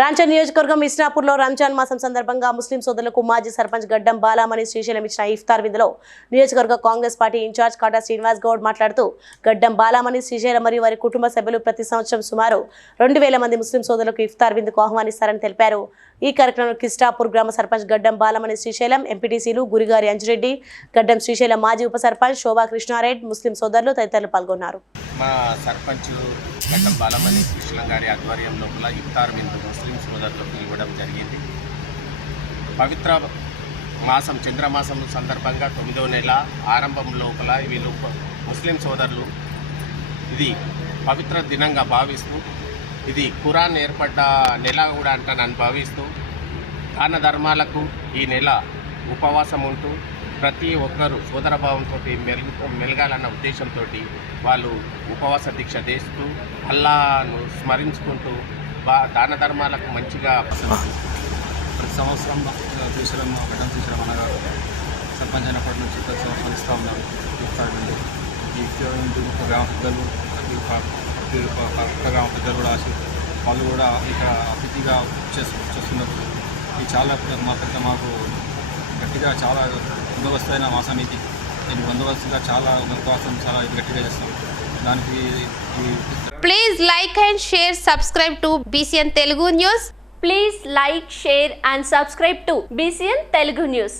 రాంచన్ నియోజకవర్గం ఇస్నాపూర్లో రంజాన్ మాసం సందర్భంగా ముస్లిం సోదరులకు మాజీ సర్పంచ్ గడ్డం బాలామణి శ్రీశైలం ఇచ్చిన ఇఫ్తార్ విందులో నియోజకవర్గ కాంగ్రెస్ పార్టీ ఇన్ఛార్జ్ కాటా శ్రీనివాస్ గౌడ్ మాట్లాడుతూ గడ్డం బాలామణి శ్రీశైలం మరియు వారి కుటుంబ సభ్యులు ప్రతి సంవత్సరం సుమారు రెండు వేల మంది ముస్లిం సోదరులకు ఇఫ్తార్ విందుకు ఆహ్వానిస్తారని తెలిపారు. ఈ కార్యక్రమంలో కిస్టాపూర్ గ్రామ సర్పంచ్ గడ్డం బాలమణి శ్రీశైలం ఎంపీటీసీలు గురిగారి అంజిరెడ్డి గడ్డం శ్రీశైలం మాజీ ఉప సర్పంచ్ శోభా కృష్ణారెడ్డి ముస్లిం సోదరులు తదితరులు పాల్గొన్నారు. మా సర్పంచ్ గడ్డం బాలమణి కృష్ణ గారి ఆధ్వర్యం లోపల ఇఫ్తార్ విందు ముస్లిం సోదరులకు ఇవ్వడం జరిగింది. పవిత్ర మాసం చంద్రమాసం సందర్భంగా తొమ్మిదవ నెల ఆరంభం లోపల వీళ్ళు ముస్లిం సోదరులు ఇది పవిత్ర దినంగా భావిస్తూ ఇది ఖురాన్ ఏర్పడ్డ నెల కూడా అంటానని భావిస్తూ దాన ధర్మాలకు ఈ నెల ఉపవాసం ఉంటూ ప్రతి ఒక్కరూ సోదరభావంతో మెరుగు మెలగాలన్న ఉద్దేశంతో వాళ్ళు ఉపవాస దీక్ష చేస్తూ అల్లాను స్మరించుకుంటూ బా దాన ధర్మాలకు మంచిగా ప్రతి సంవత్సరం శ్రీశైలం గడ్డం శ్రీశైలం అన్నగారు సర్పంచ్ అయినప్పటి నుంచి ప్రతి సంవత్సరం ఇస్తూ ఉన్నారు ఇస్తారు ఈ ఇఫ్తార్ గ్రామ పెద్దలు ప్రతి గ్రామ పెద్దలు కూడా ఆశ వాళ్ళు కూడా ఇక్కడ అతిథిగా చేస్తూ చేస్తున్నారు. ఇది చాలా మా పెద్ద మాకు గట్టిగా చాలా బందోబస్తు అయిన మాసం ఇది దీని బందోబస్తుగా చాలా బందోబస్తు చాలా గట్టిగా చేస్తాం దానికి ఈ Please like and share, subscribe to BCN Telugu News. Please like, share and subscribe to BCN Telugu News.